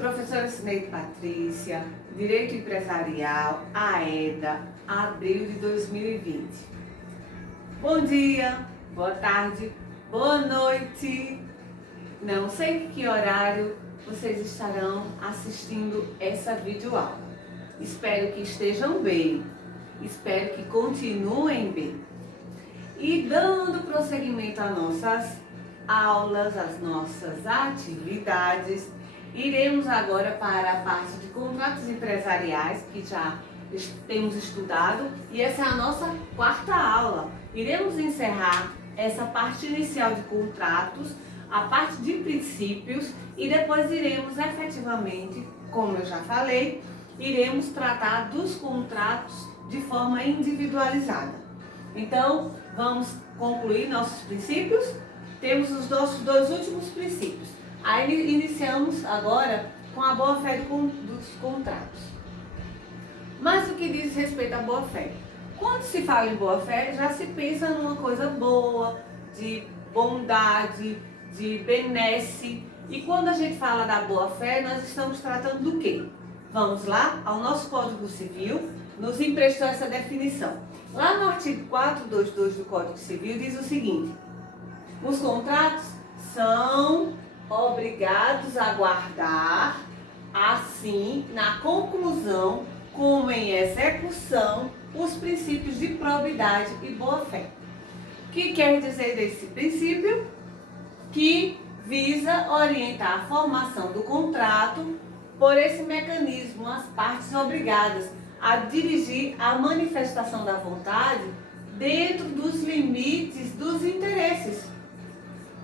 Professora Cineide Patrícia, Direito Empresarial, AEDA, abril de 2020. Bom dia, boa tarde, boa noite. Não sei que horário vocês estarão assistindo essa videoaula. Espero que estejam bem, espero que continuem bem. E dando prosseguimento às nossas aulas, às nossas atividades, iremos agora para a parte de contratos empresariais, que já temos estudado, e essa é a nossa quarta aula. Iremos encerrar essa parte inicial de contratos, a parte de princípios, e depois iremos efetivamente, como eu já falei, iremos tratar dos contratos de forma individualizada. Então, vamos concluir nossos princípios. Temos os nossos dois últimos princípios. Aí iniciamos agora com a boa-fé dos contratos. Mas o que diz respeito à boa-fé? Quando se fala em boa-fé, já se pensa numa coisa boa, de bondade, de benesse. E quando a gente fala da boa-fé, nós estamos tratando do quê? Vamos lá, ao nosso Código Civil, nos emprestou essa definição. Lá no artigo 422 do Código Civil diz o seguinte: os contratos são obrigados a guardar, assim, na conclusão como em execução, os princípios de probidade e boa-fé. O que quer dizer desse princípio? Que visa orientar a formação do contrato por esse mecanismo, as partes obrigadas a dirigir a manifestação da vontade dentro dos limites dos interesses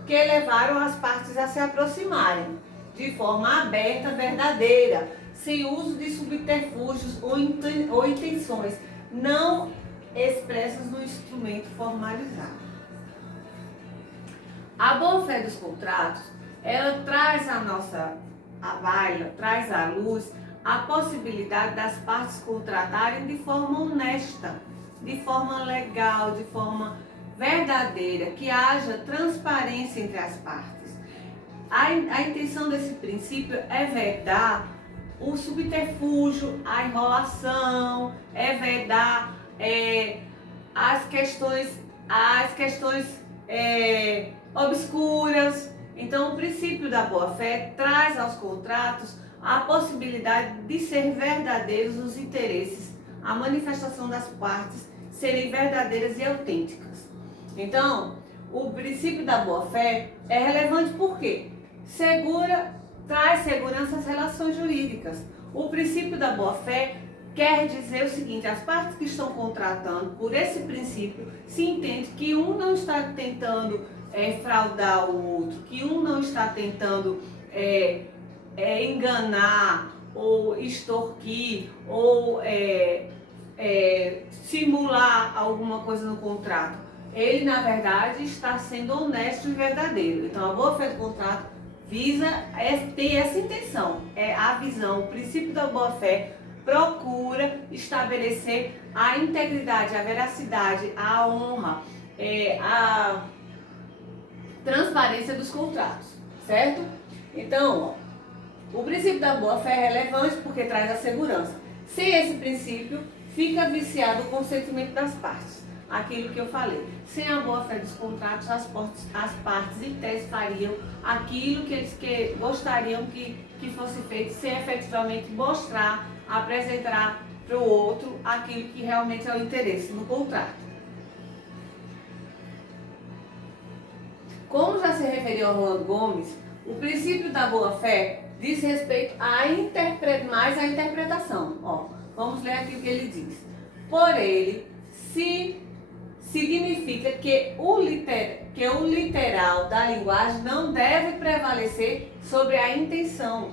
que levaram as partes a se aproximarem de forma aberta, verdadeira, sem uso de subterfúgios ou intenções não expressas no instrumento formalizado. A boa-fé dos contratos, ela traz traz à luz a possibilidade das partes contratarem de forma honesta, de forma legal, de forma verdadeira, que haja transparência entre as partes. A intenção desse princípio é vedar o subterfúgio, a enrolação, é vedar as questões obscuras. Então, o princípio da boa-fé traz aos contratos a possibilidade de ser verdadeiros os interesses, a manifestação das partes serem verdadeiras e autênticas. Então, o princípio da boa-fé é relevante porque traz segurança às relações jurídicas. O princípio da boa-fé quer dizer o seguinte: as partes que estão contratando, por esse princípio, se entende que um não está tentando fraudar o outro, que um não está tentando enganar ou extorquir ou simular alguma coisa no contrato. Ele, na verdade, está sendo honesto e verdadeiro. Então, a boa-fé do contrato visa ter essa intenção. É a visão, o princípio da boa-fé procura estabelecer a integridade, a veracidade, a honra, a transparência dos contratos, certo? Então, o princípio da boa-fé é relevante porque traz a segurança. Sem esse princípio, fica viciado o consentimento das partes. Aquilo que eu falei. Sem a boa-fé dos contratos, as partes em tese fariam aquilo que eles gostariam que fosse feito, sem efetivamente mostrar, apresentar para o outro aquilo que realmente é o interesse no contrato. Como já se referiu a Rolando Gomes, o princípio da boa-fé diz respeito mais à interpretação. Vamos ler aqui o que ele diz. Por ele, significa que o literal da linguagem não deve prevalecer sobre a intenção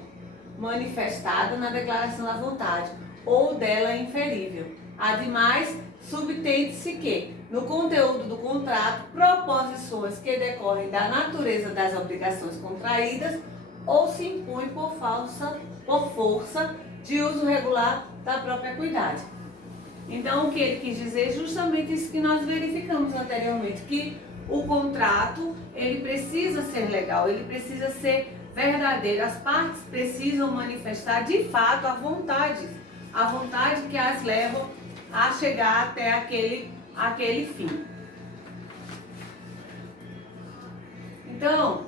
manifestada na declaração da vontade ou dela inferível. Ademais, subtende-se que, no conteúdo do contrato, proposições que decorrem da natureza das obrigações contraídas ou se impõem por força de uso regular da própria equidade. Então, o que ele quis dizer é justamente isso que nós verificamos anteriormente, que o contrato, ele precisa ser legal, ele precisa ser verdadeiro. As partes precisam manifestar de fato a vontade que as levam a chegar até aquele fim. Então,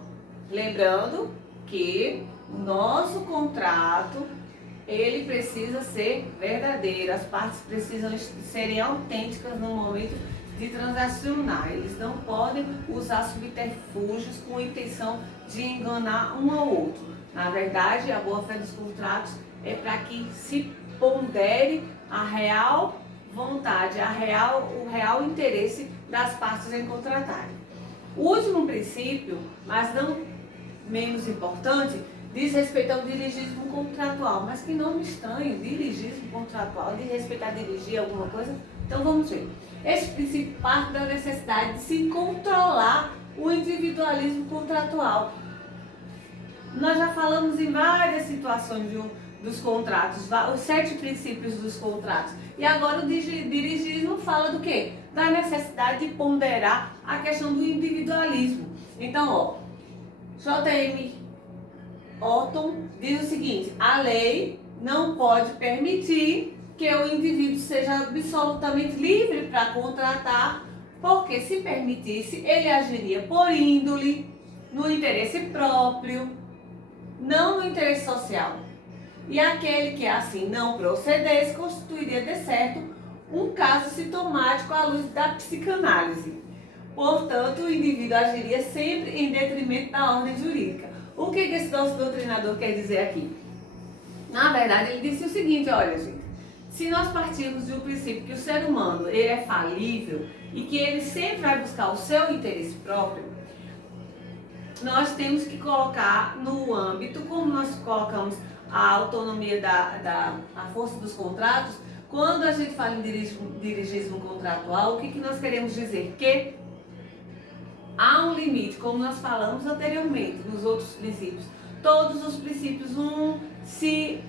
lembrando que o nosso contrato, ele precisa ser verdadeiro, as partes precisam serem autênticas no momento de transacionar. Eles não podem usar subterfúgios com a intenção de enganar um ao outro. Na verdade, a boa-fé dos contratos é para que se pondere a real vontade, o real interesse das partes em contratarem. O último princípio, mas não menos importante, diz respeito ao dirigismo contratual. Mas que nome estranho, dirigismo contratual, diz respeito a dirigir alguma coisa? Então vamos ver. Este princípio parte da necessidade de se controlar o individualismo contratual. Nós já falamos em várias situações dos contratos, os 7 princípios dos contratos. E agora o dirigismo fala do quê? Da necessidade de ponderar a questão do individualismo. Então, J.M. Orton diz o seguinte: a lei não pode permitir que o indivíduo seja absolutamente livre para contratar, porque se permitisse, ele agiria por índole, no interesse próprio, não no interesse social. E aquele que assim não procedesse constituiria, de certo, um caso sintomático à luz da psicanálise. Portanto, o indivíduo agiria sempre em detrimento da ordem jurídica. O que esse nosso doutrinador quer dizer aqui? Na verdade, ele disse o seguinte: olha, gente, se nós partirmos de um princípio que o ser humano ele é falível e que ele sempre vai buscar o seu interesse próprio, nós temos que colocar no âmbito, como nós colocamos a autonomia a força dos contratos. Quando a gente fala em dirigismo contratual, o que nós queremos dizer? Que há um limite, como nós falamos anteriormente nos outros princípios. Todos os princípios, um se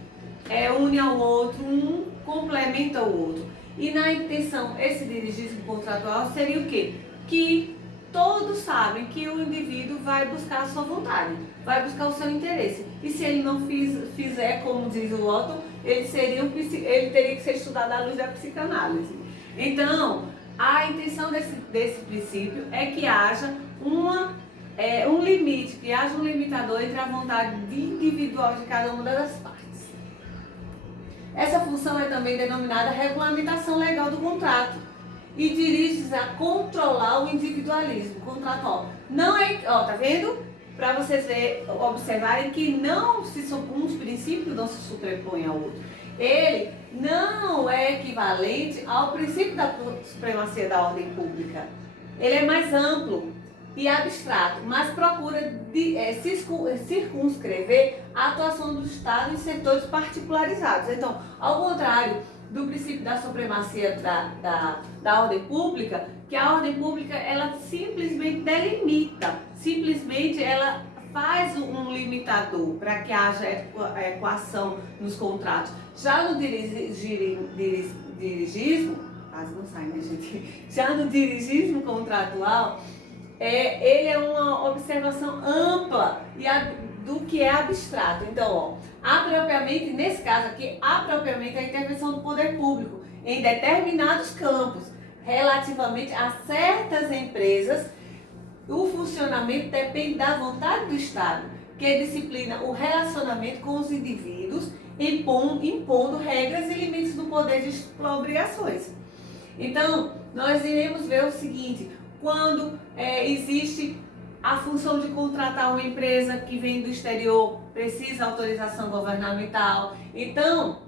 une ao outro, um complementa o outro. E na intenção, esse dirigismo contratual seria o quê? Que todos sabem que o indivíduo vai buscar a sua vontade, vai buscar o seu interesse. E se ele não fizer, como diz o Orton, ele teria que ser estudado à luz da psicanálise. Então, a intenção desse princípio é que haja um limite, que haja um limitador entre a vontade individual de cada uma das partes. Essa função é também denominada regulamentação legal do contrato e dirige-se a controlar o individualismo contratual. Não é, tá vendo? Para vocês observarem que uns princípios não se sobrepõem ao outro. Ele não é equivalente ao princípio da supremacia da ordem pública. Ele é mais amplo e abstrato, mas procura circunscrever a atuação do Estado em setores particularizados. Então, ao contrário do princípio da supremacia da ordem pública, que a ordem pública ela simplesmente delimita, simplesmente ela faz um limitador para que haja equação nos contratos. Já no dirigismo, quase não sai, né, gente? Já no dirigismo contratual, ele é uma observação ampla do que é abstrato. Então, apropriamente, nesse caso aqui, apropriamente a intervenção do poder público em determinados campos, relativamente a certas empresas, o funcionamento depende da vontade do Estado, que disciplina o relacionamento com os indivíduos, impondo regras e limites do poder de expropriações. Então, nós iremos ver o seguinte: quando existe a função de contratar uma empresa que vem do exterior, precisa autorização governamental. Então,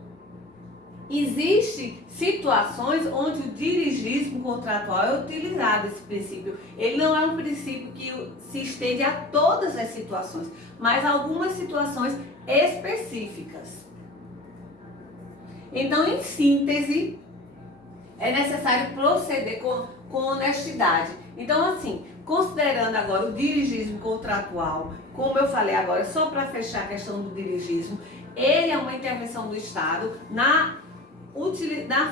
existem situações onde o dirigismo contratual é utilizado, esse princípio. Ele não é um princípio que se estende a todas as situações, mas a algumas situações específicas. Então, em síntese, é necessário proceder com honestidade. Então, assim, considerando agora o dirigismo contratual, como eu falei agora, só para fechar a questão do dirigismo, ele é uma intervenção do Estado na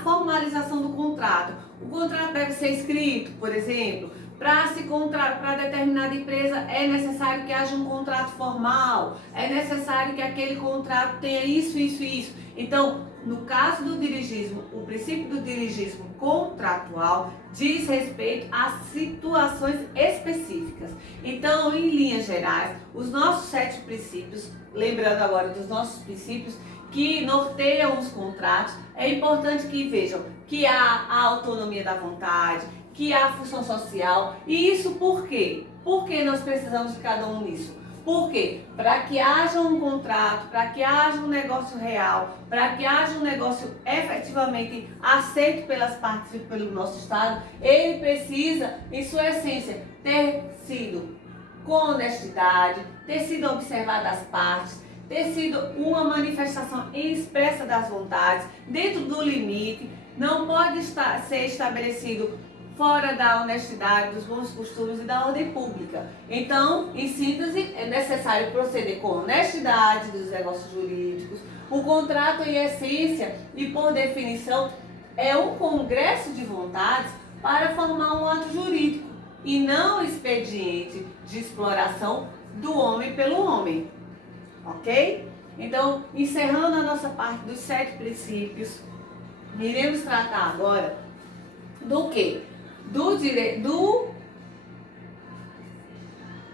formalização do contrato. O contrato deve ser escrito, por exemplo, Para determinada empresa é necessário que haja um contrato formal, é necessário que aquele contrato tenha isso, isso e isso. Então, no caso do dirigismo, o princípio do dirigismo contratual diz respeito a situações específicas. Então, em linhas gerais, os nossos 7 princípios, lembrando agora dos nossos princípios que norteiam os contratos, é importante que vejam que há a autonomia da vontade, que há a função social. E isso por quê? Por que nós precisamos de cada um nisso? Por quê? Para que haja um contrato, para que haja um negócio real, para que haja um negócio efetivamente aceito pelas partes e pelo nosso Estado, ele precisa, em sua essência, ter sido com honestidade, ter sido observado as partes, ter sido uma manifestação expressa das vontades, dentro do limite, não pode ser estabelecido fora da honestidade, dos bons costumes e da ordem pública. Então, em síntese, é necessário proceder com honestidade dos negócios jurídicos. O contrato, em essência e por definição, é um congresso de vontades para formar um ato jurídico e não expediente de exploração do homem pelo homem. Ok? Então, encerrando a nossa parte dos 7 princípios, iremos tratar agora do quê? Do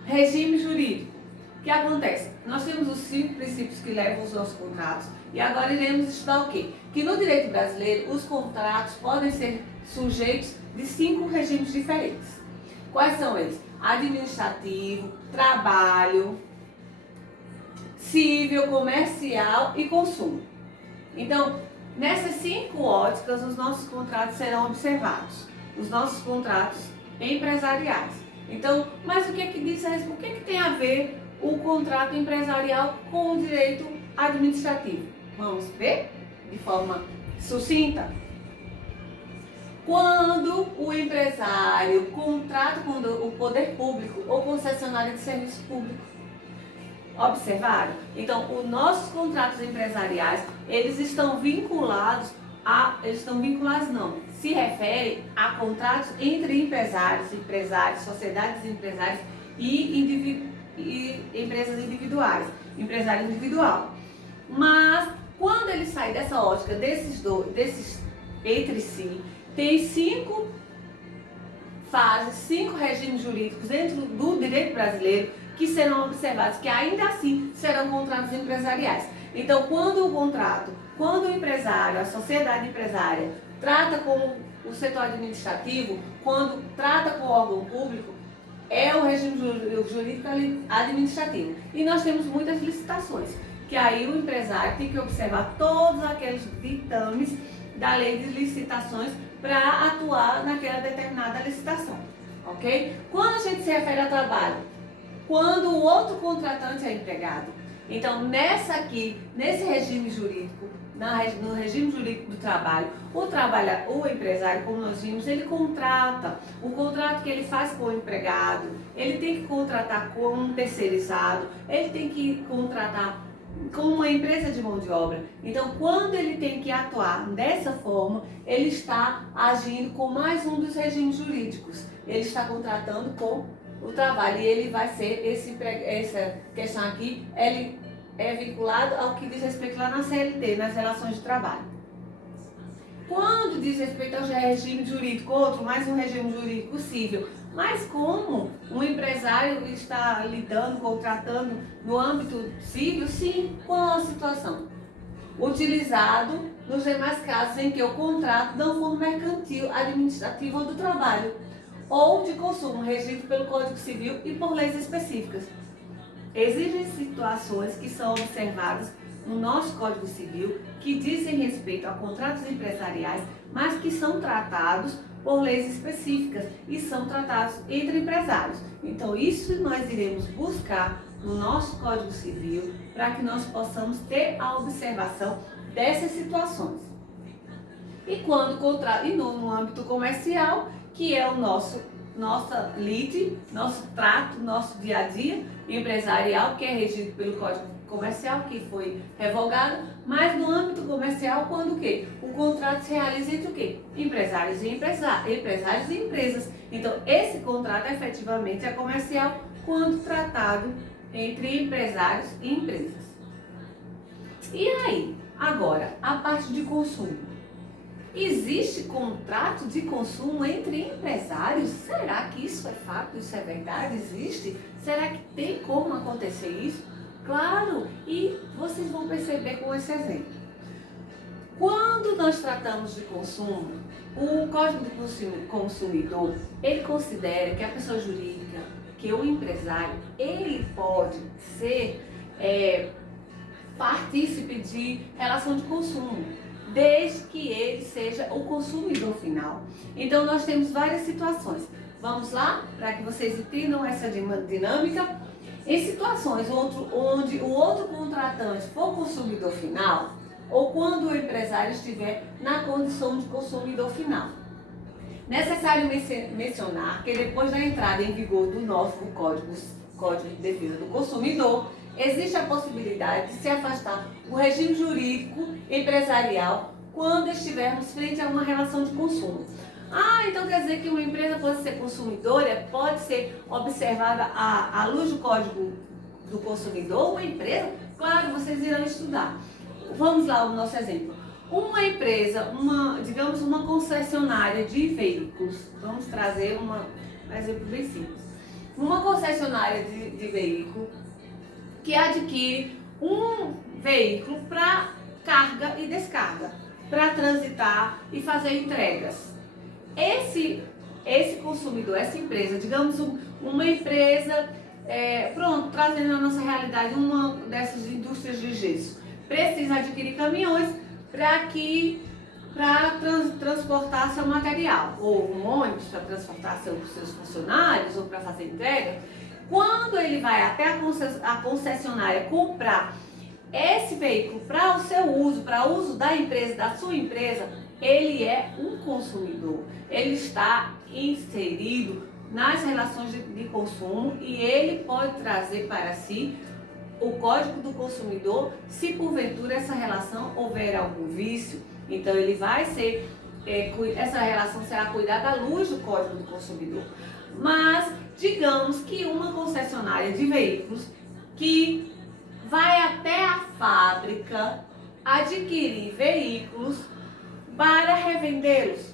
regime jurídico. O que acontece? Nós temos os 5 princípios que levam os nossos contratos e agora iremos estudar o quê? Que no direito brasileiro os contratos podem ser sujeitos de 5 regimes diferentes. Quais são eles? Administrativo, trabalho, civil, comercial e consumo. Então, nessas 5 óticas, os nossos contratos serão observados. Os nossos contratos empresariais. Então, mas o que diz respeito? O que tem a ver o contrato empresarial com o direito administrativo? Vamos ver de forma sucinta. Quando o empresário contrata com o poder público ou concessionária de serviço público. Observaram? Então, os nossos contratos empresariais, eles estão vinculados se refere a contratos entre empresários, sociedades empresárias e empresas individuais, empresário individual. Mas, quando ele sai dessa ótica desses entre si, tem 5 fases, 5 regimes jurídicos dentro do direito brasileiro que serão observados, que ainda assim serão contratos empresariais. Então, quando o empresário, a sociedade empresária, trata com o setor administrativo, quando trata com o órgão público, é o regime jurídico administrativo. E nós temos muitas licitações, que aí o empresário tem que observar todos aqueles ditames da lei de licitações para atuar naquela determinada licitação, ok? Quando a gente se refere a trabalho, quando o outro contratante é empregado, então nesse regime jurídico, no regime jurídico do trabalho, o empresário, como nós vimos, ele contrata. O contrato que ele faz com o empregado, ele tem que contratar com um terceirizado, ele tem que contratar com uma empresa de mão de obra. Então, quando ele tem que atuar dessa forma, ele está agindo com mais um dos regimes jurídicos. Ele está contratando com o trabalho e ele vai ser, essa questão aqui, ele é vinculado ao que diz respeito lá na CLT, nas relações de trabalho. Quando diz respeito ao regime jurídico, mais um regime jurídico civil, mas como um empresário está lidando, contratando no âmbito civil, sim, qual a situação? Utilizado nos demais casos em que o contrato não for mercantil, administrativo ou do trabalho, ou de consumo, regido pelo Código Civil e por leis específicas. Existem situações que são observadas no nosso Código Civil que dizem respeito a contratos empresariais, mas que são tratados por leis específicas e são tratados entre empresários. Então, isso nós iremos buscar no nosso Código Civil para que nós possamos ter a observação dessas situações. E quando no âmbito comercial, que é o nosso nossa lide, nosso trato, nosso dia a dia empresarial, que é regido pelo Código Comercial, que foi revogado, mas no âmbito comercial, quando o quê? O contrato se realiza entre o quê? Empresários e empresários e empresas. Então, esse contrato efetivamente é comercial quando tratado entre empresários e empresas. E aí, agora, a parte de consumo. Existe contrato de consumo entre empresários? Será que isso é fato? Isso é verdade? Existe? Será que tem como acontecer isso? Claro, e vocês vão perceber com esse exemplo. Quando nós tratamos de consumo, o Código do Consumidor, ele considera que a pessoa jurídica, que o empresário, ele pode ser partícipe de relação de consumo, desde que ele seja o consumidor final. Então, nós temos várias situações. Vamos lá, para que vocês entendam essa dinâmica. Em situações onde o outro contratante for consumidor final, ou quando o empresário estiver na condição de consumidor final. Necessário mencionar que depois da entrada em vigor do novo Código de Defesa do Consumidor, existe a possibilidade de se afastar o regime jurídico empresarial quando estivermos frente a uma relação de consumo. Então quer dizer que uma empresa pode ser consumidora, pode ser observada à luz do Código do Consumidor, uma empresa? Claro, vocês irão estudar. Vamos lá, o nosso exemplo. Uma empresa, digamos uma concessionária de veículos, vamos trazer um exemplo bem simples. Uma concessionária de veículo que adquire um veículo para carga e descarga, para transitar e fazer entregas. Esse consumidor, essa empresa, digamos uma empresa, trazendo a nossa realidade, uma dessas indústrias de gesso, precisa adquirir caminhões para transportar seu material, ou um ônibus para transportar seus funcionários, ou para fazer entrega. Quando ele vai até a concessionária comprar esse veículo para o seu uso, para uso da empresa, da sua empresa, ele é um consumidor. Ele está inserido nas relações de consumo e ele pode trazer para si o Código do Consumidor, se porventura essa relação houver algum vício. Então ele vai ser, essa relação será cuidada à luz do Código do Consumidor. Mas digamos que uma concessionária de veículos que vai até a fábrica adquirir veículos para revendê-los.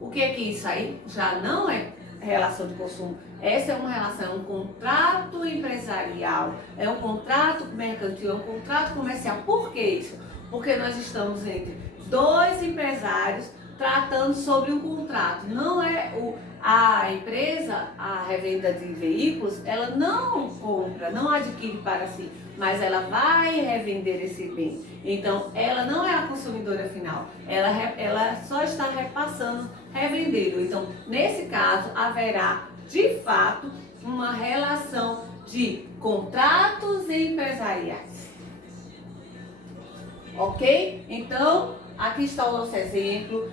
O que é que isso aí? Já não é relação de consumo. Essa é uma relação, é um contrato empresarial, é um contrato mercantil, é um contrato comercial. Por que isso? Porque nós estamos entre dois empresários tratando sobre um contrato. Não é a empresa, a revenda de veículos, ela não compra, não adquire para si, mas ela vai revender esse bem. Então, ela não é a consumidora final, ela só está repassando, revendendo. Então, nesse caso, haverá, de fato, uma relação de contratos empresariais. Ok? Então, aqui está o nosso exemplo.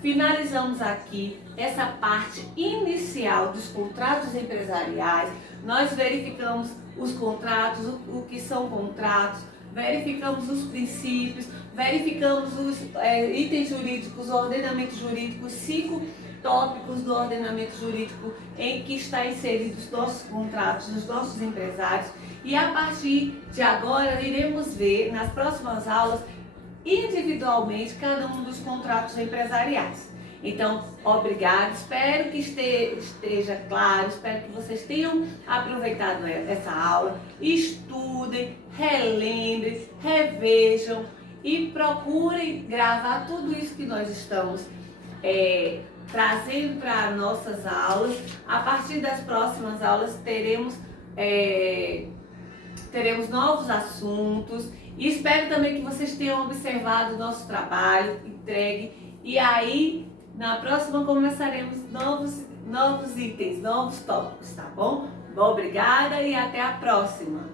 Finalizamos aqui essa parte inicial dos contratos empresariais. Nós verificamos os contratos, o que são contratos, verificamos os princípios, verificamos os itens jurídicos, o ordenamento jurídico, 5 tópicos do ordenamento jurídico em que está inseridos os nossos contratos, os nossos empresários. E a partir de agora iremos ver nas próximas aulas individualmente cada um dos contratos empresariais. Então, obrigado, espero que esteja claro, espero que vocês tenham aproveitado essa aula. Estudem, relembrem, revejam e procurem gravar tudo isso que nós estamos trazendo para nossas aulas. A partir das próximas aulas teremos novos assuntos. E espero também que vocês tenham observado o nosso trabalho, entregue. E aí, na próxima, começaremos novos itens, novos tópicos, tá bom? Obrigada e até a próxima!